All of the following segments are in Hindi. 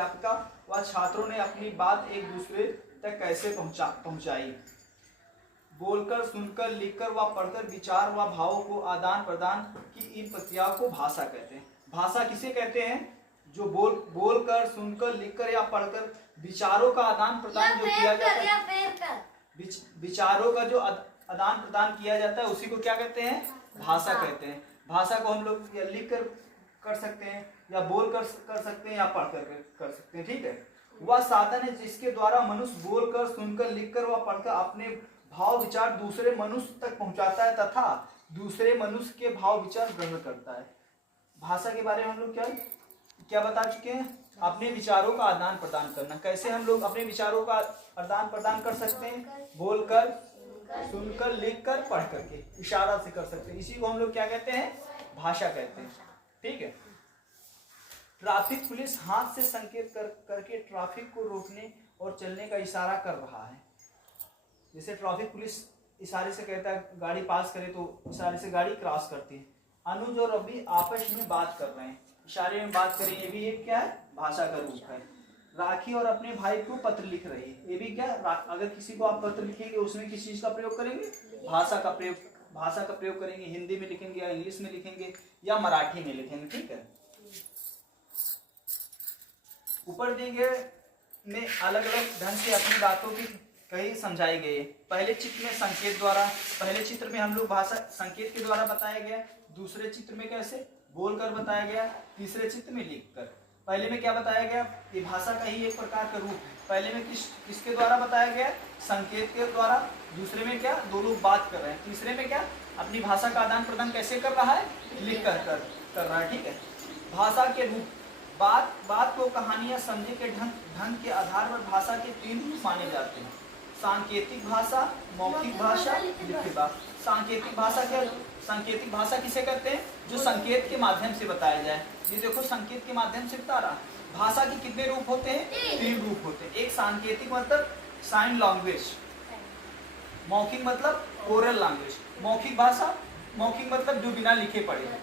अध्यापिका व छात्रों ने अपनी बात एक दूसरे तक कैसे पहुंचाई। बोलकर, सुनकर, लिखकर व पढ़कर विचार व भावों को आदान प्रदान की इन प्रक्रियाओं को भाषा कहते हैं। भाषा किसे कहते हैं? जो बोलकर, सुनकर, लिखकर या पढ़कर विचारों का आदान प्रदान जो किया जाता है, विचारों का जो आदान प्रदान किया जाता है उसी को क्या कहते हैं? भाषा कहते हैं। भाषा को हम लोग या लिख कर सकते हैं, या बोल कर सकते हैं, या पढ़ कर सकते हैं। ठीक है। वह साधन है जिसके द्वारा मनुष्य बोलकर, सुनकर, लिखकर व पढ़कर अपने भाव विचार दूसरे मनुष्य तक पहुंचाता है तथा दूसरे मनुष्य के भाव विचार ग्रहण करता है। भाषा के बारे में हम लोग क्या बता चुके हैं? अपने विचारों का आदान प्रदान करना। कैसे हम लोग अपने विचारों का आदान प्रदान कर सकते हैं? बोलकर, सुनकर, लिखकर, पढ़ करके, इशारा से कर सकते हैं। इसी को हम लोग क्या कहते हैं? भाषा कहते हैं। ठीक है। ट्रैफिक पुलिस हाथ से संकेत करके ट्रैफिक को रोकने और चलने का इशारा कर रहा है। जैसे ट्रैफिक पुलिस इशारे से कहता है गाड़ी पास करे तो इशारे से गाड़ी क्रॉस करती है। अनुज और रवि आपस में बात कर रहे हैं, इशारे में बात करें, ये भी एक क्या है? भाषा का रूप है। राखी और अपने भाई को पत्र लिख रही है, ये भी क्या? अगर किसी को आप पत्र लिखेंगे उसमें किस चीज का प्रयोग करेंगे? भाषा का प्रयोग करेंगे। हिंदी में लिखेंगे या इंग्लिश में लिखेंगे या मराठी में लिखेंगे। ठीक है। ऊपर दिए में अलग अलग ढंग से अपनी बातों की कई समझाई गई है। पहले चित्र में संकेत द्वारा, पहले चित्र में हम लोग भाषा संकेत के द्वारा बताया गया, दूसरे चित्र में कैसे? बोलकर बताया गया, तीसरे चित्र में लिखकर। पहले में क्या बताया गया? ये भाषा का ही एक प्रकार का रूप है। पहले में किसके द्वारा बताया गया? संकेत के द्वारा। दूसरे में क्या? दो लोग बात कर रहे हैं। तीसरे में क्या? अपनी भाषा का आदान प्रदान कैसे कर रहा है? लिख कर रहा है। ठीक है। भाषा के रूप, बात को कहानियां समझे के ढंग के आधार पर भाषा के 3 रूप माने जाते हैं। सांकेतिक भाषा, मौखिक भाषा, लिखित भाषा। सांकेतिक भाषा क्या? सांकेतिक भाषा किसे कहते हैं? जो संकेत के माध्यम से बताया जाए। ये देखो संकेत के माध्यम से बता रहा। भाषा के कितने रूप होते हैं? 3 रूप होते हैं। एक सांकेतिक मतलब साइन लैंग्वेज, मौखिक मतलब ओरल लैंग्वेज। मौखिक भाषा, मौखिक मतलब जो बिना लिखे पढ़े।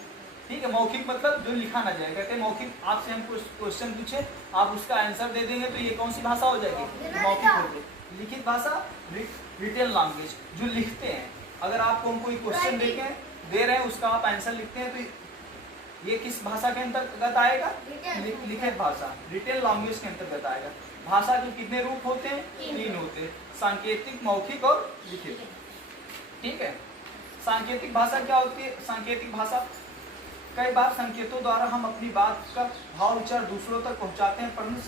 ठीक है। मौखिक मतलब जो लिखा ना जाए। कहते हैं मौखिक, आपसे हम क्वेश्चन पूछे, आप उसका आंसर दे देंगे तो ये कौन सी भाषा हो जाएगी? मौखिक होगी। लिखित भाषा, रिटन लैंग्वेज, जो लिखते हैं। अगर आपको हम कोई क्वेश्चन दे रहे हैं, उसका आप आंसर लिखते हैं, तो ये किस भाषा के अंतर्गत आएगा? लिखित भाषा, रिटन लैंग्वेज के अंतर्गत आएगा। भाषा के कितने रूप होते हैं? 3 होते हैं, सांकेतिक, मौखिक और लिखित। ठीक है। सांकेतिक भाषा क्या होती है? सांकेतिक भाषा, कई बार संकेतों द्वारा हम अपनी बात का भाव विचार दूसरों तक पहुंचाते हैं, परंतु